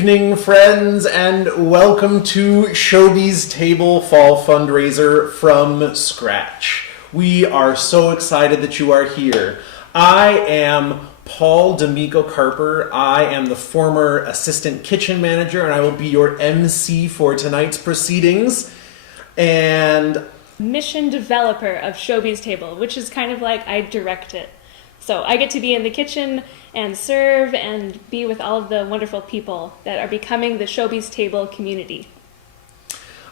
evening, friends, and welcome to Shobi's Table Fall Fundraiser from scratch. We are so excited that you are here. I am Paul D'Amico Carper. I am the former assistant kitchen manager, and I will be your MC for tonight's proceedings. And mission developer of Shobi's Table, which is kind of like I direct it. So I get to be in the kitchen and serve and be with all of the wonderful people that are becoming the Shobi's Table community.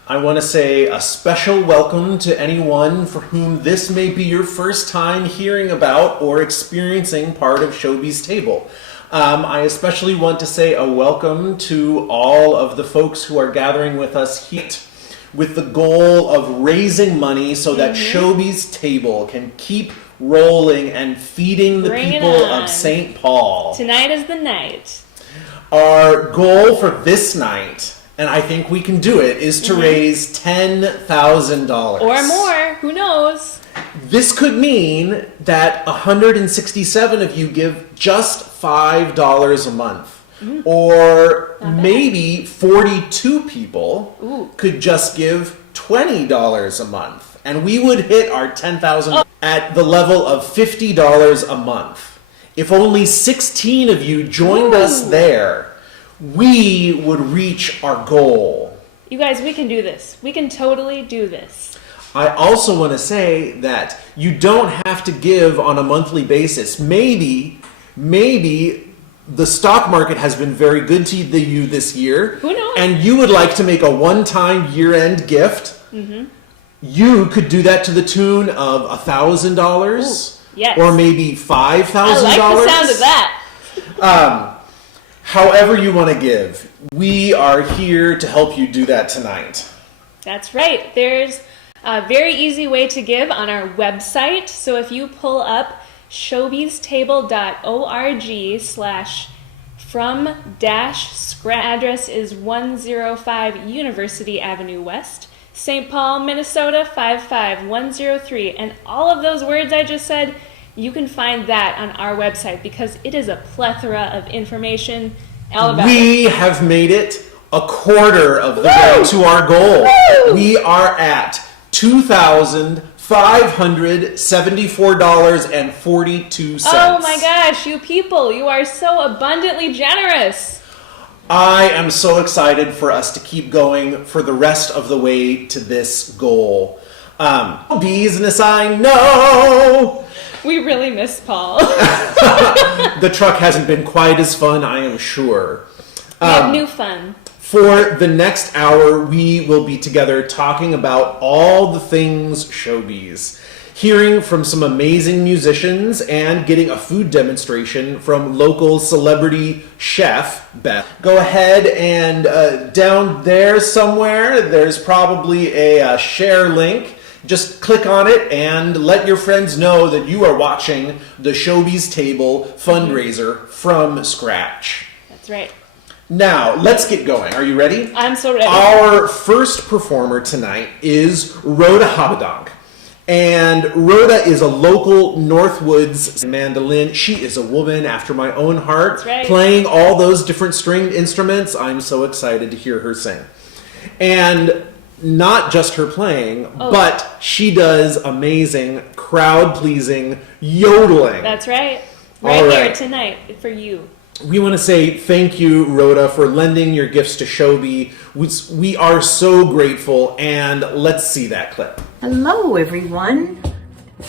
I want to say a special welcome to anyone for whom this may be your first time hearing about or experiencing part of Shobi's Table. I especially want to say a welcome to all of the folks who are gathering with us here with the goal of raising money so that Shobi's Table can keep rolling and feeding the people of St. Paul. Tonight is the night. Our goal for this night, and I think we can do it, is to raise $10,000. Or more, who knows? This could mean that 167 of you give just $5 a month. Or maybe 42 people could just give $20 a month. And we would hit our $10,000 at the level of $50 a month. If only 16 of you joined us there, we would reach our goal. You guys, we can do this. We can totally do this. I also want to say that you don't have to give on a monthly basis. Maybe the stock market has been very good to you this year. Who knows? And you would like to make a one-time year-end gift. You could do that to the tune of $1,000. Yes. Or maybe $5,000. I like the sound of that. However you want to give. We are here to help you do that tonight. That's right. There's a very easy way to give on our website. So if you pull up shobistable.org/from-scratch, address is 105 University Avenue West, St. Paul, Minnesota 55103. And all of those words I just said, you can find that on our website because it is a plethora of information all about We have made it a quarter of the way to our goal. We are at $2,574.42. Oh my gosh, you people, you are so abundantly generous. I am so excited for us to keep going for the rest of the way to this goal. Business, I know. We really miss Paul. The truck hasn't been quite as fun, I am sure. We have new fun. For the next hour, we will be together talking about all the things Shobi's, hearing from some amazing musicians, and getting a food demonstration from local celebrity chef Beth. Go ahead and down there somewhere, there's probably a share link. Just click on it and let your friends know that you are watching the Shobi's Table fundraiser from scratch. That's right. Now, let's get going. Are you ready? I'm so ready. Our first performer tonight is Rhoda Habadonk. And Rhoda is a local Northwoods mandolin. She is a woman after my own heart. That's right. Playing all those different stringed instruments. I'm so excited to hear her sing. And not just her playing, but she does amazing, crowd-pleasing yodeling. That's right. All right. Here tonight for you. We want to say thank you, Rhoda, for lending your gifts to Shobi. We are so grateful, and let's see that clip. Hello, everyone.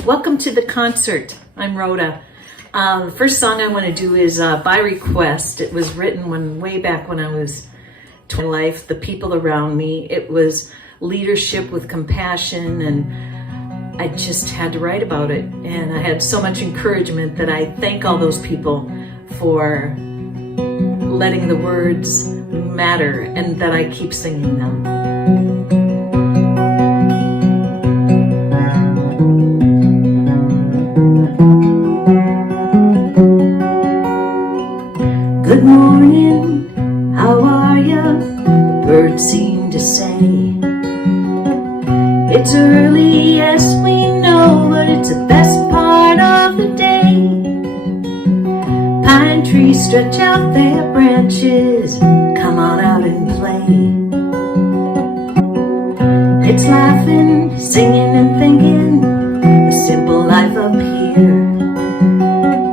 Welcome to the concert. I'm Rhoda. The first song I want to do is by request. It was written way back when I was in life, the people around me. It was leadership with compassion, and I just had to write about it. And I had so much encouragement that I thank all those people for letting the words matter and that I keep singing them. Good morning, how are ya? The birds seem to say. It's early, yes we know, but it's the best part of the day. Pine trees stretch out their branches, come on out and play. It's laughing, singing and thinking, a simple life up here.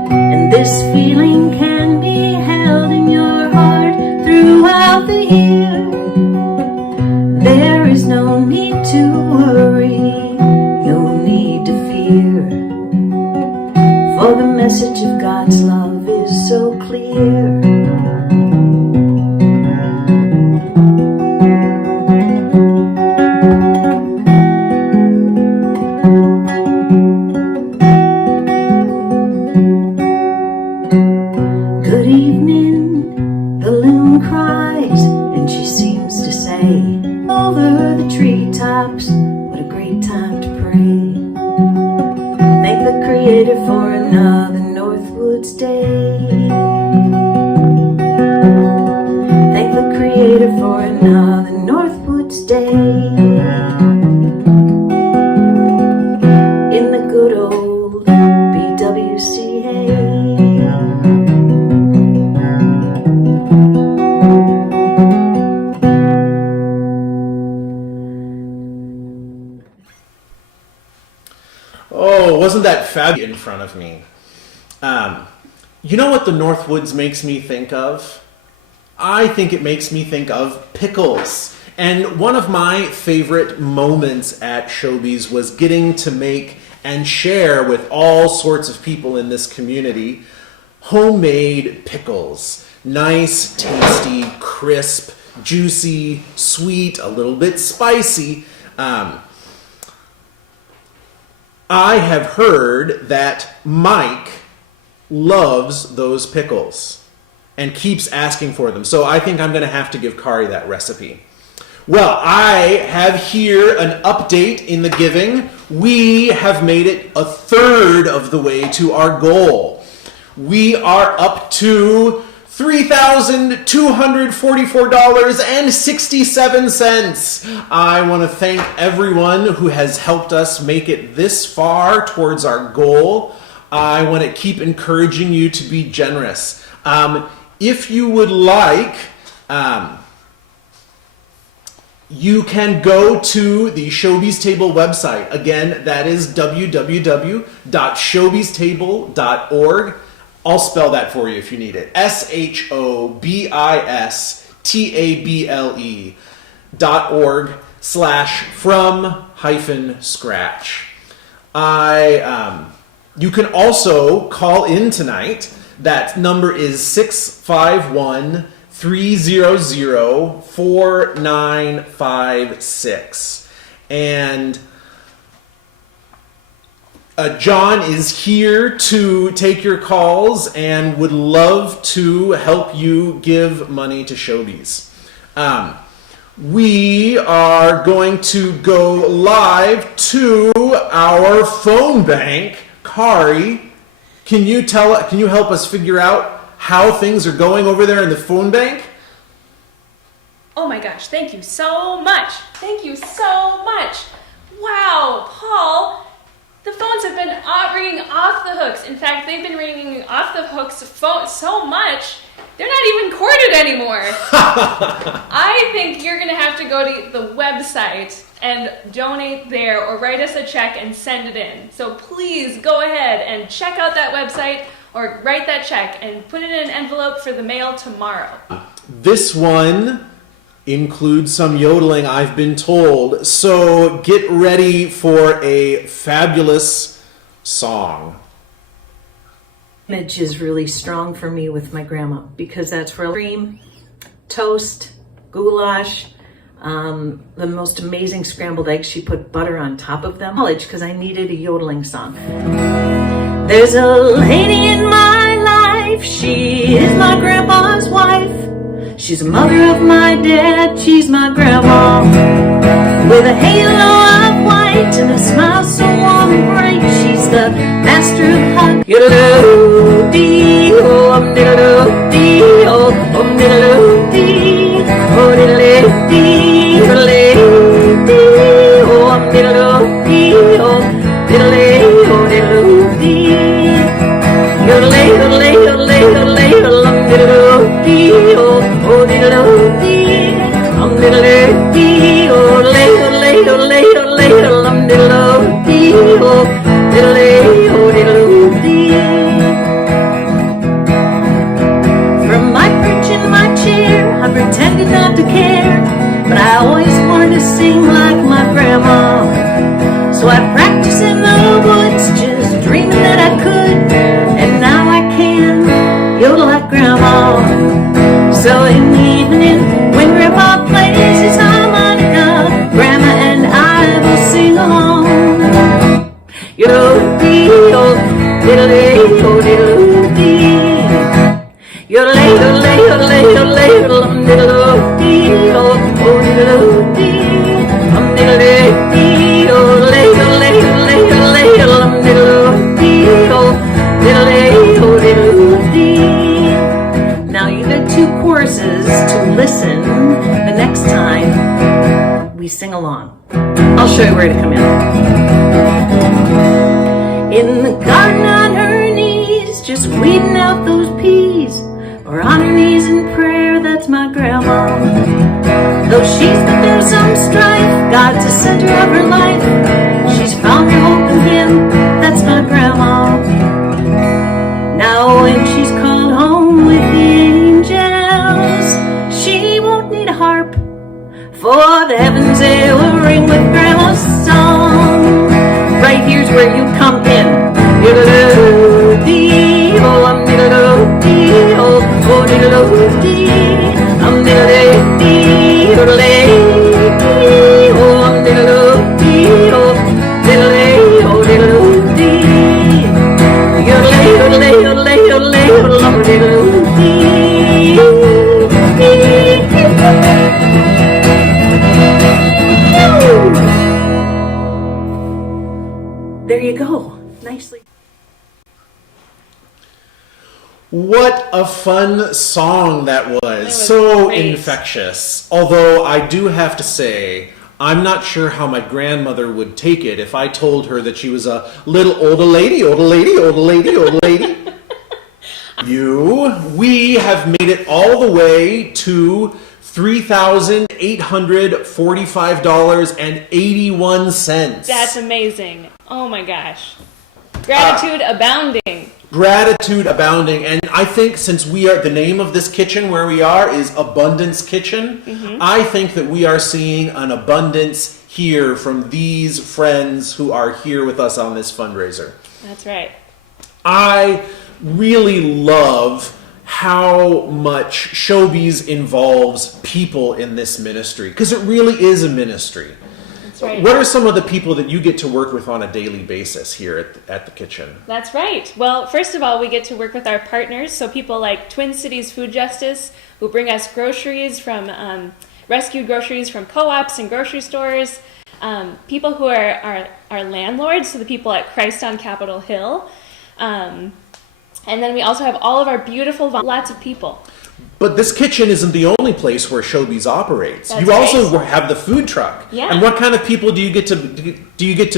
And this feeling can be held in your heart throughout the year. There is no need to worry, no need to fear, for the message of God's love is so clear. Good evening, the loon cries, and she seems to say, over the treetops, what a great time to pray. Thank the Creator for another Northwoods day. Thank the Creator for another Northwoods day. In the good old BWCA. Oh, wasn't that fabulous in front of me? You know what the Northwoods makes me think of? I think it makes me think of pickles. And one of my favorite moments at Shobi's was getting to make and share with all sorts of people in this community homemade pickles. Nice, tasty, crisp, juicy, sweet, a little bit spicy. I have heard that Mike loves those pickles and keeps asking for them. So I think I'm going to have to give Kari that recipe. Well, I have here an update in the giving. We have made it a third of the way to our goal. We are up to $3,244.67. I want to thank everyone who has helped us make it this far towards our goal. I want to keep encouraging you to be generous. If you would like, you can go to the Shobi's Table website. Again, that is www.shobistable.org. I'll spell that for you if you need it. SHOBISTABLE.org/from-scratch. You can also call in tonight. That number is 651-300-4956. And John is here to take your calls and would love to help you give money to Shobi's. We are going to go live to our phone bank. Kari, can you help us figure out how things are going over there in the phone bank? Oh my gosh, thank you so much. Thank you so much. Wow, Paul, the phones have been ringing off the hooks. In fact, they've been ringing off the hooks so much, they're not even corded anymore. I think you're going to have to go to the website and donate there or write us a check and send it in. So please go ahead and check out that website or write that check and put it in an envelope for the mail tomorrow. This one includes some yodeling, I've been told. So get ready for a fabulous song. Image is really strong for me with my grandma because that's real cream, toast, goulash, the most amazing scrambled eggs. She put butter on top of them. Because I needed a yodeling song. There's a lady in my life. She is my grandpa's wife. She's the mother of my dad. She's my grandma with a halo of white and a smile so warm and bright. She's the master of hug. Diddle-dee, oh, diddle-dee, oh, diddle-dee, oh, diddle-dee, diddle-dee, oh, diddle-dee, oh, diddle-dee, oh, diddle-dee, diddle-dee, diddle-dee, diddle-dee, diddle-dee, oh, diddle-dee, dee, oh, lay, oh, lay, oh, lay, oh, lay, oh, lum, diddle, oh, dee, oh, diddle, lay, oh, diddle, oh, dee. From my perch in my chair, I pretended not to care, but I always wanted to sing like my grandma. So I practiced in the woods, just dreaming that I could, and now I can yodel like grandma. So in the evening, when grandpa plays his harmonica, grandma and I will sing along. Yo-dee, oh, diddle-dee, oh, diddle-dee. Yo-lay, yo-lay, yo-lay, yo-lay, diddle-dee, oh, oh, diddle-dee, diddle-dee, yo-lay, yo-lay, yo-lay, yo-lay, diddle-dee, oh, diddle-dee, oh, diddle-dee. Now you got two choruses to listen the next time we sing along. I'll show you where to come in. In the garden on her knees, just weeding out those peas, or on her knees in prayer, that's my grandma. Though she's been through some strife, God's the center of her life, she's found her hope in Him, that's my grandma. Now when she's called home with the angels, she won't need a harp, for the heavens they will ring with grandma's song. Right here's where you come in. Diddle-dee, oh, I'm diddle-dee, oh, oh, diddle-dee, I'm diddle-dee, diddle-dee, oh, I'm diddle-dee, oh, diddle-dee, oh, diddle-dee, yodelay, yodelay, yodelay, yodelay, yodelay, diddle-dee. There you go. Nicely. What a fun song that was. was So great. infectious. Although I do have to say, I'm not sure how my grandmother would take it if I told her that she was a little older lady, older lady, older lady, older lady. We have made it all the way to $3,845.81. That's amazing. Oh my gosh. Gratitude abounding. Gratitude abounding. And I think since we are, the name of this kitchen where we are is Abundance Kitchen, I think that we are seeing an abundance here from these friends who are here with us on this fundraiser. That's right. I really love how much Shobi's involves people in this ministry, because it really is a ministry. That's right. What are some of the people that you get to work with on a daily basis here at the kitchen? That's right. Well, first of all, we get to work with our partners, so people like Twin Cities Food Justice, who bring us groceries from rescued groceries from co-ops and grocery stores. People who are our landlords, so the people at Christ on Capitol Hill. And then we also have all of our beautiful, lots of people. But this kitchen isn't the only place where Shobi's operates. That's You also right. have the food truck. Yeah. And what kind of people do you get to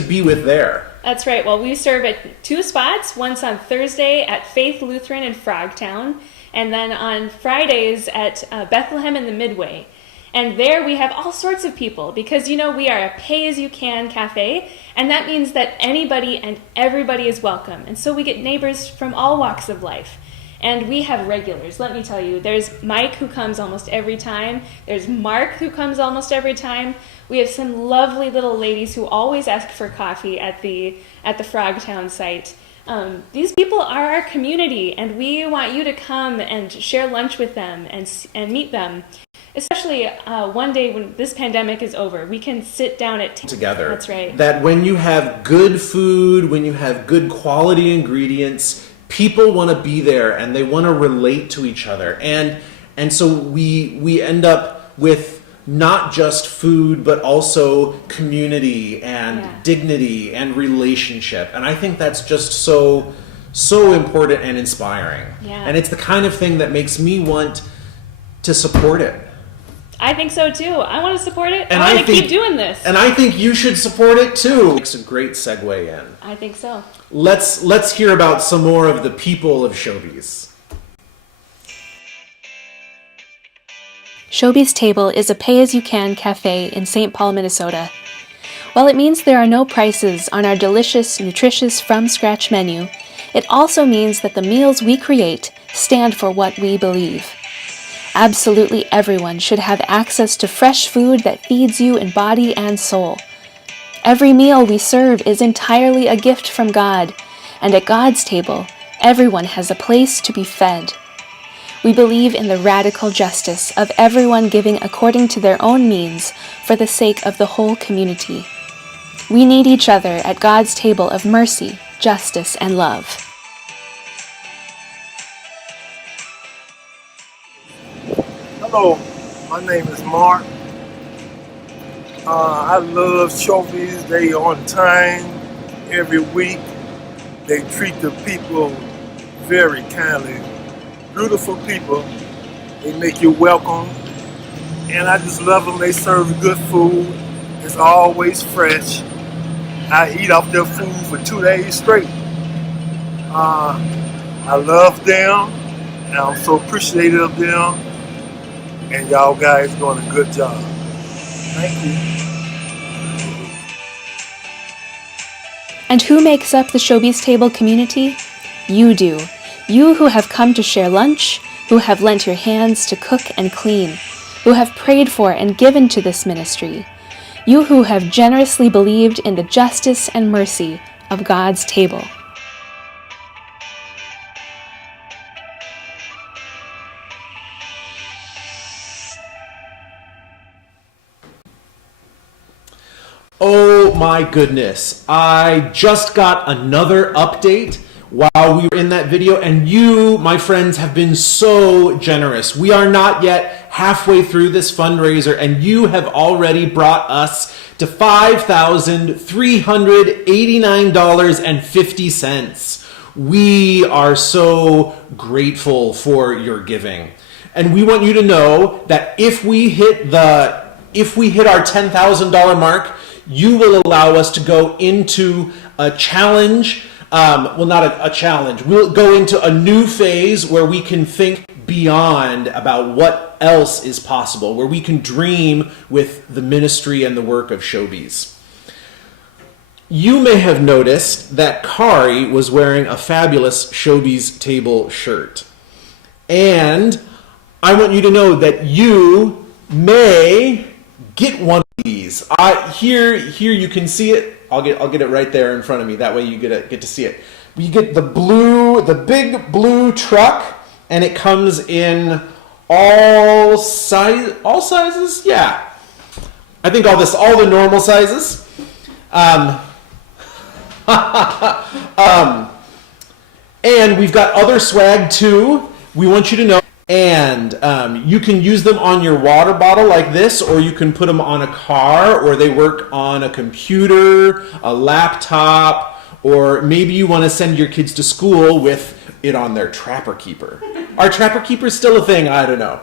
be with there? That's right. Well, we serve at two spots. Once on Thursday at Faith Lutheran in Frogtown, and then on Fridays at Bethlehem in the Midway. And there we have all sorts of people because, we are a pay-as-you-can cafe, and that means that anybody and everybody is welcome. And so we get neighbors from all walks of life. And we have regulars, let me tell you. There's Mike, who comes almost every time. There's Mark, who comes almost every time. We have some lovely little ladies who always ask for coffee at the Frogtown site. These people are our community, and we want you to come and share lunch with them and meet them. Especially one day when this pandemic is over, we can sit down at together. That's right. That when you have good food, when you have good quality ingredients, people want to be there and they want to relate to each other. And so we end up with not just food, but also community and dignity and relationship. And I think that's just so important and inspiring. Yeah. And it's the kind of thing that makes me want to support it. I think so too. I want to support it. And I want to think- keep doing this. And I think you should support it too. It's a great segue in. I think so. Let's hear about some more of the people of Shobi's. Shobi's Table is a pay-as-you-can cafe in St. Paul, Minnesota. While it means there are no prices on our delicious, nutritious, from-scratch menu, it also means that the meals we create stand for what we believe. Absolutely everyone should have access to fresh food that feeds you in body and soul. Every meal we serve is entirely a gift from God, and at God's table, everyone has a place to be fed. We believe in the radical justice of everyone giving according to their own means for the sake of the whole community. We need each other at God's table of mercy, justice, and love. Hello, my name is Mark. I love Shobi's. They on time every week. They treat the people very kindly. Beautiful people. They make you welcome. And I just love them. They serve good food. It's always fresh. I eat off their food for 2 days straight. I love them. And I'm so appreciative of them. And y'all guys doing a good job. Thank you. And who makes up the Shobi's Table community? You do. You who have come to share lunch, who have lent your hands to cook and clean, who have prayed for and given to this ministry. You who have generously believed in the justice and mercy of God's table. Oh my goodness, I just got another update while we were in that video, and you, my friends, have been so generous. We are not yet halfway through this fundraiser, and you have already brought us to $5,389.50. We are so grateful for your giving. And we want you to know that if we hit our $10,000 mark, you will allow us to go into a challenge. Not a challenge. We'll go into a new phase where we can think beyond about what else is possible, where we can dream with the ministry and the work of Shobi's. You may have noticed that Kari was wearing a fabulous Shobi's Table shirt. And I want you to know that you may get one of these. Here you can see it. I'll get it right there in front of me. That way you get to see it. You get the big blue truck, and it comes in all sizes. Yeah, I think all the normal sizes. And we've got other swag too. We want you to know. And you can use them on your water bottle like this, or you can put them on a car, or they work on a computer, a laptop, or maybe you want to send your kids to school with it on their Trapper Keeper. Are Trapper Keepers still a thing? I don't know.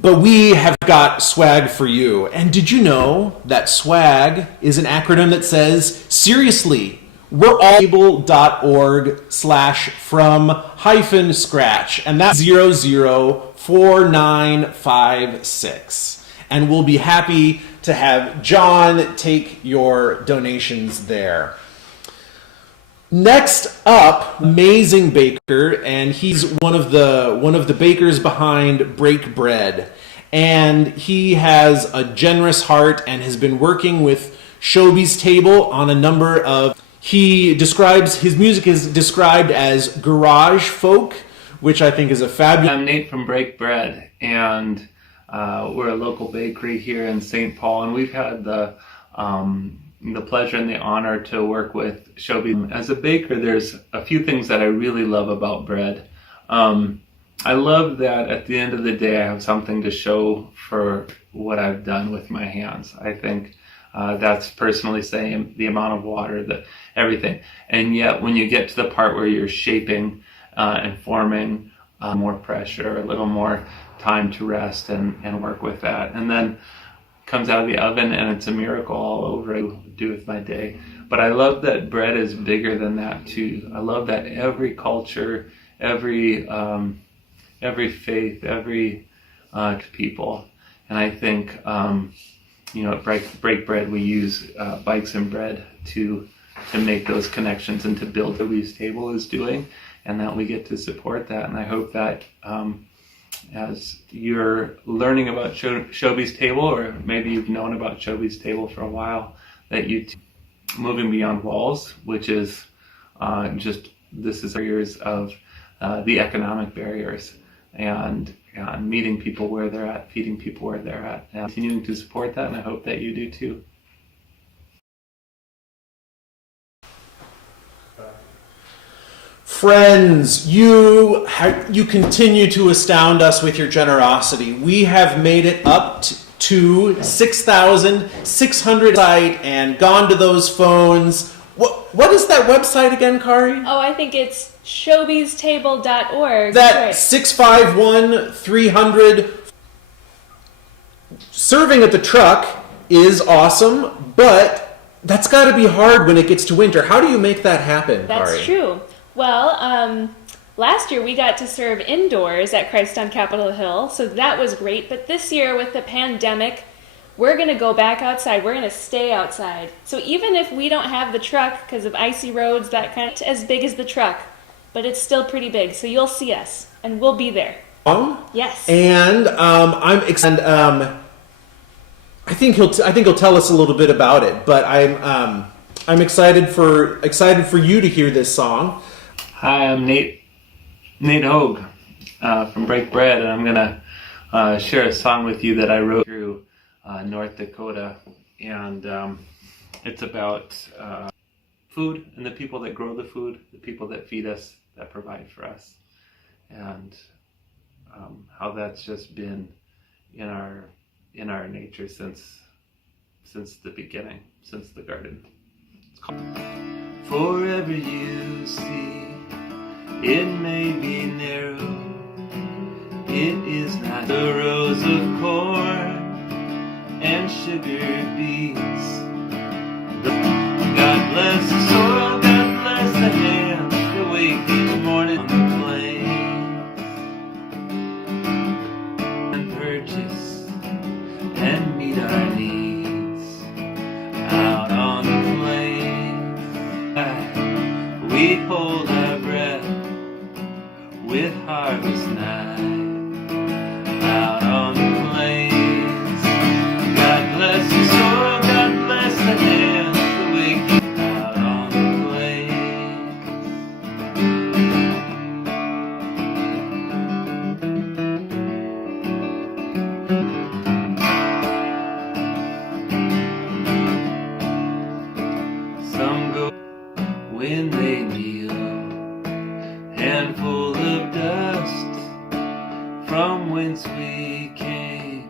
But we have got swag for you. And did you know that swag is an acronym that says, seriously, we're all able.org/from-scratch, and that's 004956. And we'll be happy to have John take your donations there. Next up, amazing baker, and he's one of the bakers behind Break Bread. And he has a generous heart and has been working with Shobi's Table on a number of. His music is described as garage folk, which I think is a fabulous. I'm Nate from Break Bread, and we're a local bakery here in St. Paul, and we've had the pleasure and the honor to work with Shobi. As a baker, there's a few things that I really love about bread. I love that at the end of the day, I have something to show for what I've done with my hands. I think that's personally saying the amount of water, everything. And yet when you get to the part where you're shaping and forming, more pressure, a little more time to rest and work with that. And then comes out of the oven and it's a miracle all over. I do with my day. But I love that bread is bigger than that too. I love that every culture, every every faith, every people. And I think, at Break Bread, we use bikes and bread to make those connections and to build what Shobi's Table is doing, and that we get to support that. And I hope that as you're learning about Shobi's Table, or maybe you've known about Shobi's Table for a while, that moving beyond walls, which is this is barriers of the economic barriers, and meeting people where they're at, feeding people where they're at, and continuing to support that, and I hope that you do too. Friends, you continue to astound us with your generosity. We have made it up to 6,600 site and gone to those phones. What is that website again, Kari? Oh, I think it's shobistable.org. That right. 651-300. Serving at the truck is awesome, but that's got to be hard when it gets to winter. How do you make that happen, Kari? That's true. Well, last year we got to serve indoors at Christ on Capitol Hill, so that was great. But this year with the pandemic, we're going to go back outside. We're going to stay outside. So even if we don't have the truck because of icy roads, that kind of as big as the truck, but it's still pretty big. So you'll see us, and we'll be there. Yes. And I'm excited. I think he'll tell us a little bit about it. But I'm excited for you to hear this song. Hi, I'm Nate Hogue from Break Bread, and I'm gonna share a song with you that I wrote through North Dakota, and it's about food and the people that grow the food, the people that feed us, that provide for us, and how that's just been in our nature since the beginning, since the garden. It's called Forever You See. It may be narrow, it is not the rows of corn and sugar beets. God bless the soil, God bless the hands that wake each morning on the plains and purchase and meet our needs out on the plains. We hold our breath with harvest night out on the plains. God bless the soil, God bless the hands that wake out on the plains. Some go when they kneel, handful of dust from whence we came.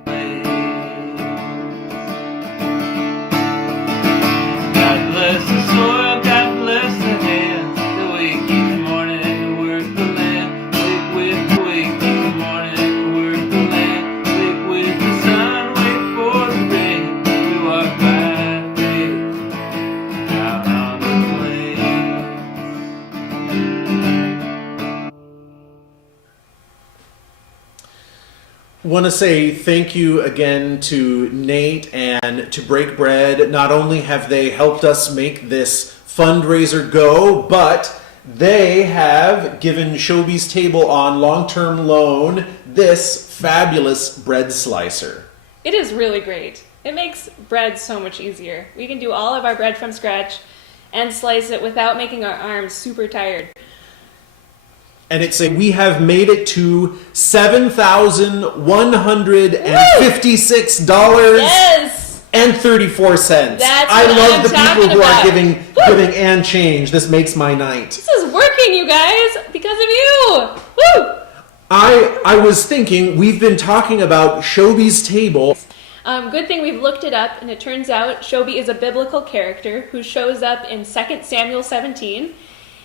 God bless the soil, God bless the hands that wake each morning and work the land. Wake each morning and work the land. Wake with the sun, wait for the rain. We walk by faith out on the plains. Want to say thank you again to Nate and to Break Bread. Not only have they helped us make this fundraiser go, but they have given Shobi's Table on long-term loan this fabulous bread slicer. It is really great. It makes bread so much easier. We can do all of our bread from scratch and slice it without making our arms super tired. And it's we have made it to $7,156 Yes! and 34 cents. That's I what love I'm the people talking who about. are giving and change. This makes my night. This is working, you guys, because of you! Woo! I was thinking, we've been talking about Shobi's Table. Good thing we've looked it up, and it turns out Shobi is a biblical character who shows up in 2 Samuel 17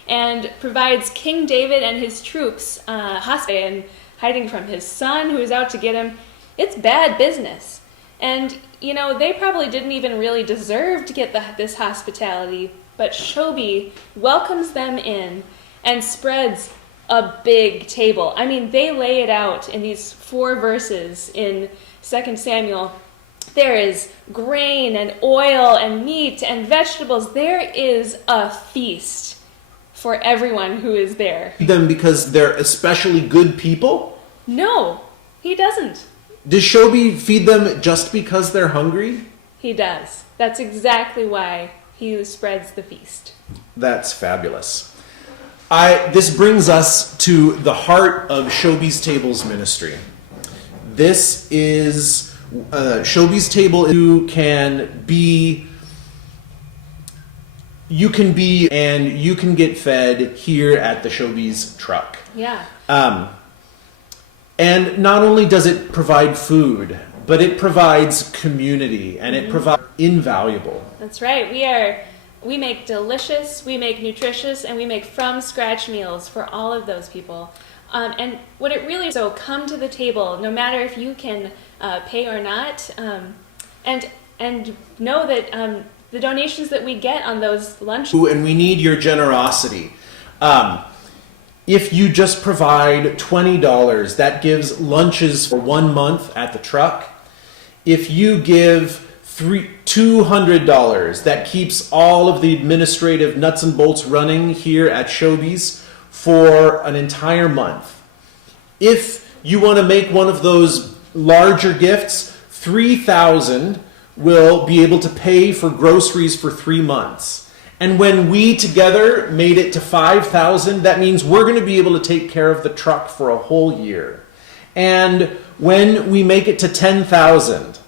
and provides King David and his troops hospitality and hiding from his son who is out to get him. It's bad business. And, they probably didn't even really deserve to get this hospitality, but Shobi welcomes them in and spreads a big table. I mean, they lay it out in these 4 verses in 2 Samuel. There is grain and oil and meat and vegetables. There is a feast for everyone who is there. Them because they're especially good people? No, he doesn't. Does Shobi feed them just because they're hungry? He does. That's exactly why he spreads the feast. That's fabulous. This brings us to the heart of Shobi's Table's ministry. This is Shobi's Table. You can be and you can get fed here at the Shobi's truck. Yeah. And not only does it provide food, but it provides community, and it provides invaluable. That's right. We make delicious, we make nutritious, and we make from scratch meals for all of those people. And what it really is, so come to the table, no matter if you can pay or not, and know that the donations that we get on those lunch. And we need your generosity. If you just provide $20, that gives lunches for 1 month at the truck. If you give $200, that keeps all of the administrative nuts and bolts running here at Shobi's for an entire month. If you want to make one of those larger gifts, $3,000 will be able to pay for groceries for 3 months. And when we together made it to $5,000, that means we're going to be able to take care of the truck for a whole year. And when we make it to $10,000,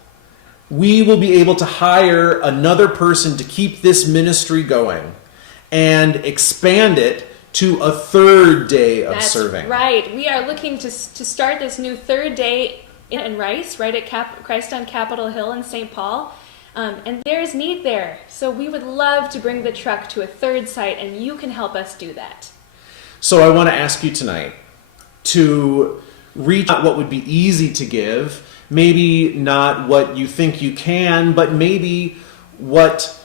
we will be able to hire another person to keep this ministry going and expand it to a 3rd day of serving. That's right. We are looking to start this new 3rd day in Rice, right at Christ on Capitol Hill in St. Paul. And there's need there. So we would love to bring the truck to a 3rd site, and you can help us do that. So I want to ask you tonight to reach out what would be easy to give, maybe not what you think you can, but maybe what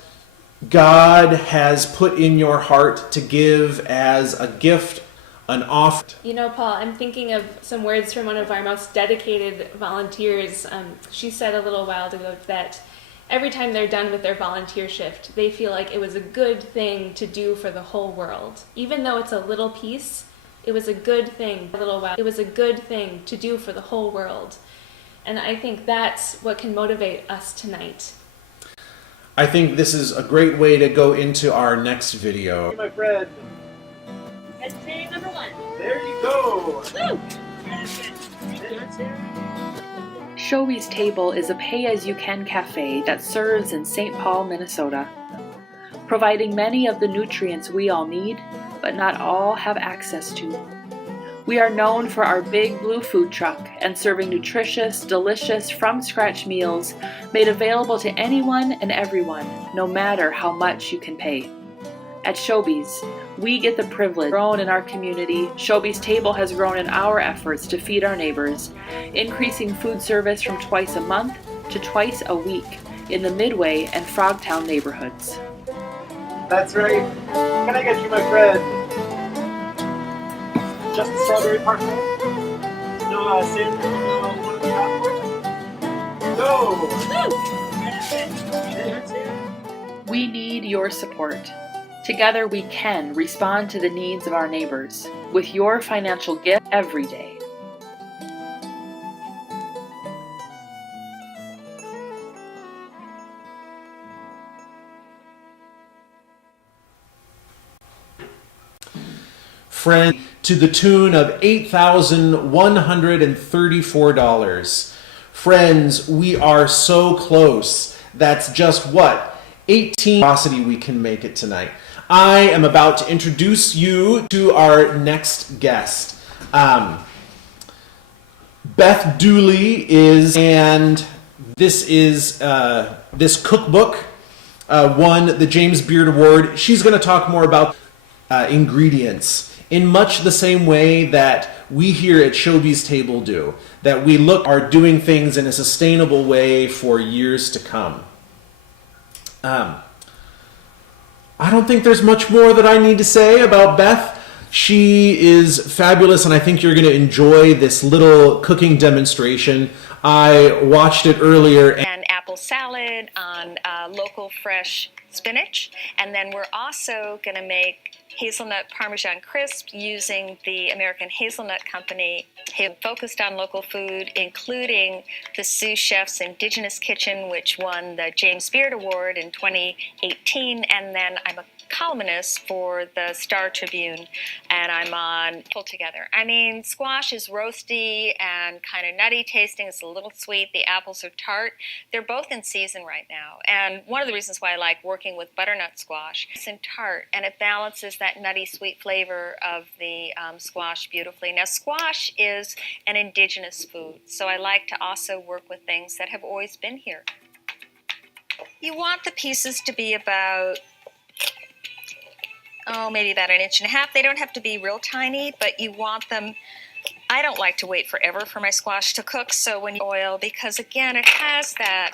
God has put in your heart to give as a gift, an offer. You know, Paul, I'm thinking of some words from one of our most dedicated volunteers. She said a little while ago that every time they're done with their volunteer shift, they feel like it was a good thing to do for the whole world. Even though it's a little piece, it was a good thing. It was a good thing to do for the whole world. And I think that's what can motivate us tonight. I think this is a great way to go into our next video. My friend. Vegetarian number 1. There you go. Woo! Shobi's Table is a pay-as-you-can cafe that serves in St. Paul, Minnesota, providing many of the nutrients we all need, but not all have access to. We are known for our big blue food truck and serving nutritious, delicious, from-scratch meals made available to anyone and everyone, no matter how much you can pay. At Shobi's, we get the privilege grown in our community. Shobi's Table has grown in our efforts to feed our neighbors, increasing food service from twice a month to twice a week in the Midway and Frogtown neighborhoods. That's right. Can I get you, my friend? Just the strawberry parfait? No, same one of the Go! We need your support. Together we can respond to the needs of our neighbors with your financial gift every day. Friend, to the tune of $8,134. Friends, we are so close. That's just what? 18 velocity we can make it tonight. I am about to introduce you to our next guest. Beth Dooley and this is this cookbook won the James Beard Award. She's going to talk more about ingredients in much the same way that we here at Shobi's Table do, that we are doing things in a sustainable way for years to come. I don't think there's much more that I need to say about Beth. She is fabulous, and I think you're going to enjoy this little cooking demonstration. I watched it earlier. And apple salad on local fresh spinach. And then we're also going to make hazelnut Parmesan crisp using the American Hazelnut Company. Focused on local food, including the Sioux Chef's Indigenous Kitchen, which won the James Beard Award in 2018. And then I'm a columnist for the Star Tribune, and I'm on Pull Together. I mean, squash is roasty and kind of nutty tasting. It's a little sweet. The apples are tart. They're both in season right now. And one of the reasons why I like working with butternut squash, it's in tart, and it balances that nutty sweet flavor of the squash beautifully. Now, squash is an indigenous food, so I like to also work with things that have always been here. You want the pieces to be about maybe about 1.5 inches. They don't have to be real tiny, but you want them. I don't like to wait forever for my squash to cook, so when you oil, because again, it has that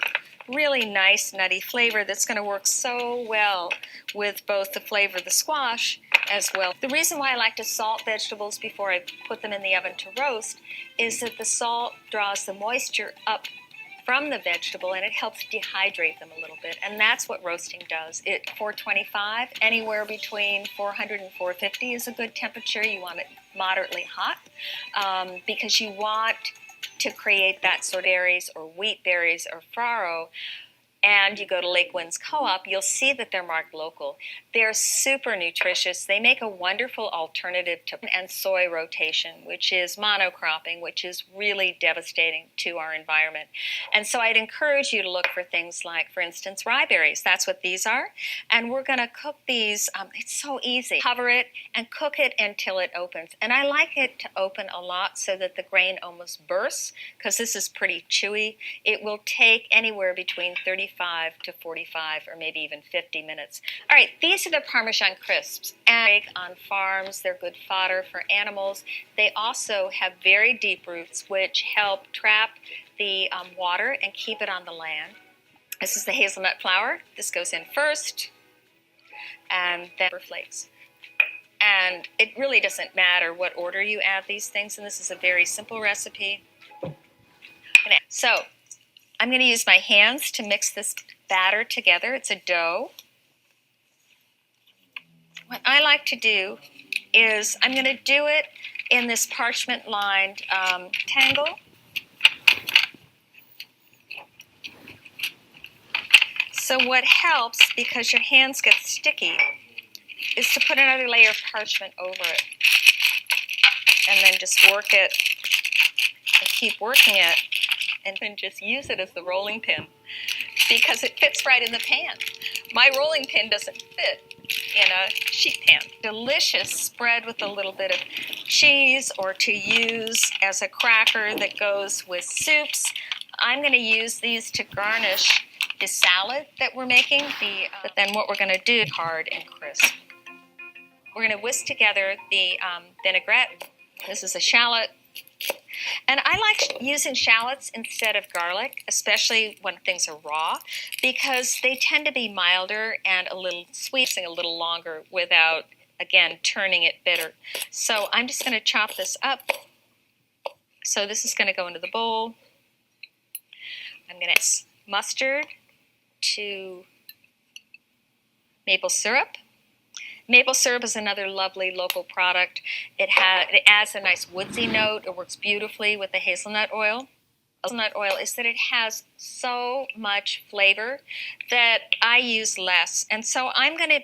really nice nutty flavor that's going to work so well with both the flavor of the squash as well. The reason why I like to salt vegetables before I put them in the oven to roast is that the salt draws the moisture up from the vegetable, and it helps dehydrate them a little bit, and that's what roasting does. 425, anywhere between 400 and 450 is a good temperature. You want it moderately hot because you want to create that sort of berries or wheat berries or farro. And you go to Lake Winds Co-op, you'll see that they're marked local. They're super nutritious. They make a wonderful alternative to and soy rotation, which is monocropping, which is really devastating to our environment. And so I'd encourage you to look for things like, for instance, rye berries. That's what these are. And we're going to cook these. It's so easy. Cover it and cook it until it opens. And I like it to open a lot so that the grain almost bursts, because this is pretty chewy. It will take anywhere between 35 to 45 or maybe even 50 minutes. All right, these are the Parmesan crisps. And on farms, they're good fodder for animals. They also have very deep roots, which help trap the water and keep it on the land. This is the hazelnut flour. This goes in first, and then flakes. And it really doesn't matter what order you add these things, and this is a very simple recipe. So I'm going to use my hands to mix this batter together. It's a dough. What I like to do is I'm going to do it in this parchment-lined tangle. So what helps, because your hands get sticky, is to put another layer of parchment over it. And then just work it and keep working it. And then just use it as the rolling pin, because it fits right in the pan. My rolling pin doesn't fit in a sheet pan. Delicious spread with a little bit of cheese, or to use as a cracker that goes with soups. I'm going to use these to garnish the salad that we're making. But then what we're going to do, hard and crisp. We're going to whisk together the vinaigrette. This is a shallot. And I like using shallots instead of garlic, especially when things are raw, because they tend to be milder and a little sweet, a little longer without, again, turning it bitter. So I'm just going to chop this up. So this is going to go into the bowl. I'm going to add mustard to maple syrup. Maple syrup is another lovely local product. It adds a nice woodsy note. It works beautifully with the hazelnut oil. Hazelnut oil is that it has so much flavor that I use less. And so I'm going to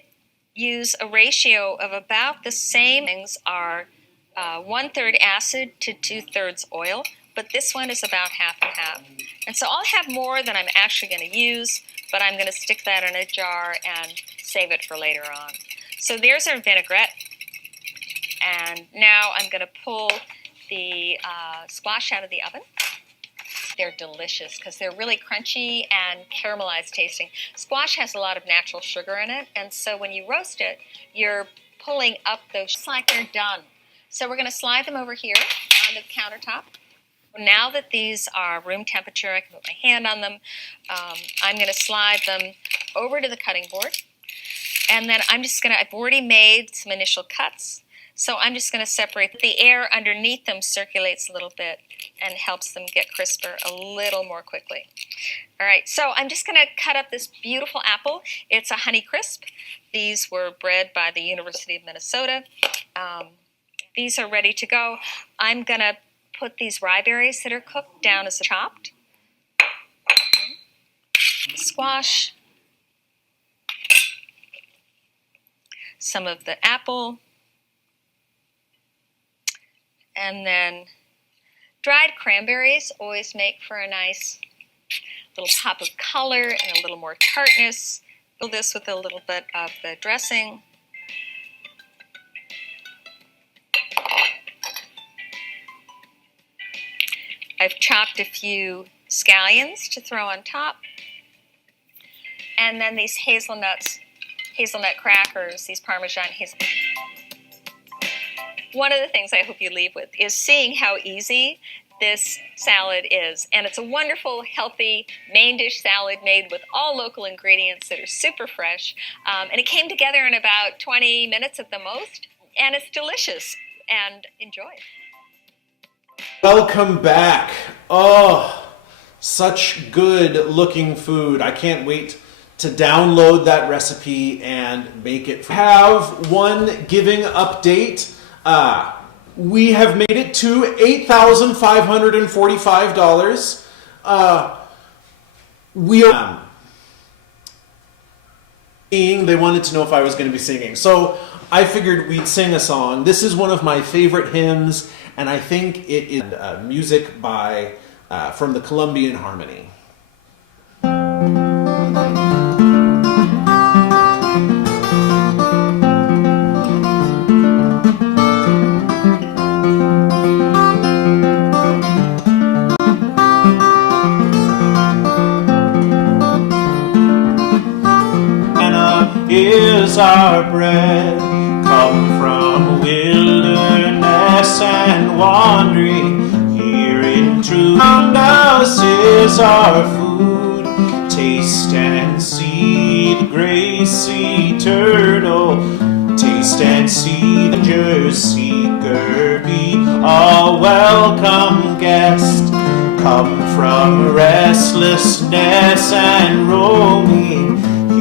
use a ratio of about the same. Things are 1/3 acid to 2/3 oil, but this one is about half and half. And so I'll have more than I'm actually going to use, but I'm going to stick that in a jar and save it for later on. So there's our vinaigrette, and now I'm going to pull the squash out of the oven. They're delicious because they're really crunchy and caramelized tasting. Squash has a lot of natural sugar in it, and so when you roast it, you're pulling up those, just like they're done. So we're going to slide them over here on the countertop. Now that these are room temperature, I can put my hand on them. I'm going to slide them over to the cutting board. And then I'm just I've already made some initial cuts. So I'm just going to separate. The air underneath them circulates a little bit and helps them get crisper a little more quickly. All right, so I'm just going to cut up this beautiful apple. It's a Honey Crisp. These were bred by the University of Minnesota. These are ready to go. I'm going to put these rye berries that are cooked down as chopped. Squash. Some of the apple. And then dried cranberries always make for a nice little pop of color and a little more tartness. Fill this with a little bit of the dressing. I've chopped a few scallions to throw on top. And then these hazelnut crackers, these Parmesan hazelnut. One of the things I hope you leave with is seeing how easy this salad is. And it's a wonderful, healthy main dish salad made with all local ingredients that are super fresh. And it came together in about 20 minutes at the most. And it's delicious. And enjoy. Welcome back. Oh, such good looking food. I can't wait to download that recipe and make it. Have one giving update. We have made it to $8,545. They wanted to know if I was going to be singing. So I figured we'd sing a song. This is one of my favorite hymns, and I think it is music by from the Columbian Harmony. Is our bread come from wilderness and wandering here in truth? And us is our food. Taste and see the grace eternal. Taste and see the danger seeker. Be a welcome guest. Come from restlessness and roaming.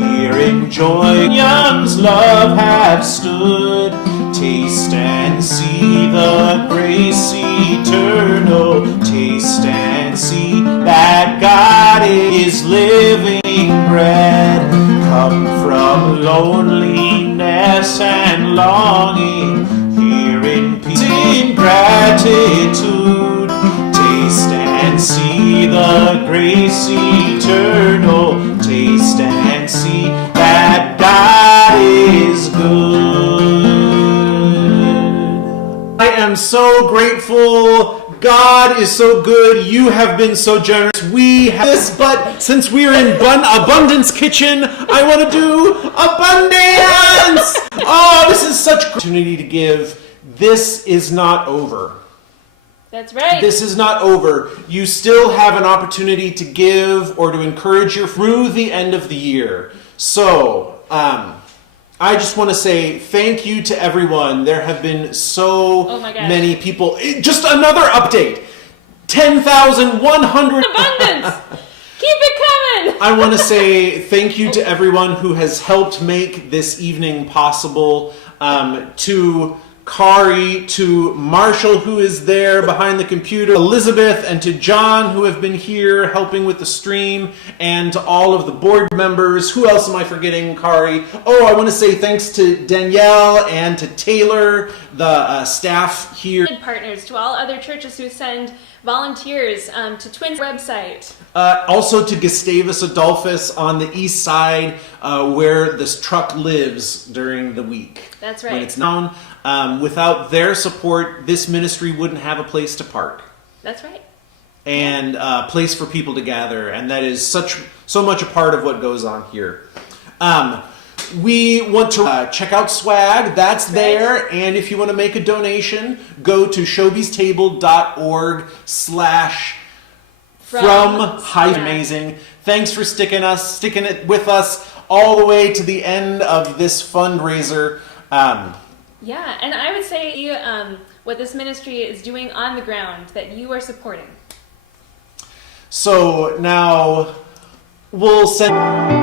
Here in joy, young's love have stood. Taste and see the grace eternal. Taste and see that God is living bread. Come from loneliness and longing. Here in peace, in gratitude. Taste and see the grace eternal. Taste and see that God is good. I am so grateful. God is so good. You have been so generous. We have this, but since we're in Abundance Kitchen, I want to do abundance. Oh, this is such an opportunity to give. This is not over. That's right. This is not over. You still have an opportunity to give or to encourage your through the end of the year. So, I just want to say thank you to everyone. There have been so many people. Just another update. 10,100. Abundance. Keep it coming. I want to say thank you to everyone who has helped make this evening possible. To Kari, to Marshall, who is there behind the computer, Elizabeth, and to John, who have been here helping with the stream, and to all of the board members. Who else am I forgetting, Kari? Oh, I want to say thanks to Danielle and to Taylor, the staff here. Partners, to all other churches who send volunteers to Twins website. Also to Gustavus Adolphus on the east side, where this truck lives during the week. That's right. When it's known. Without their support, this ministry wouldn't have a place to park. That's right. And a place for people to gather, and that is so much a part of what goes on here. We want to check out swag. That's there. And if you want to make a donation, go to shobistable.org/from. Amazing. Thanks for sticking it with us all the way to the end of this fundraiser. Yeah, and I would say what this ministry is doing on the ground that you are supporting. So now we'll send...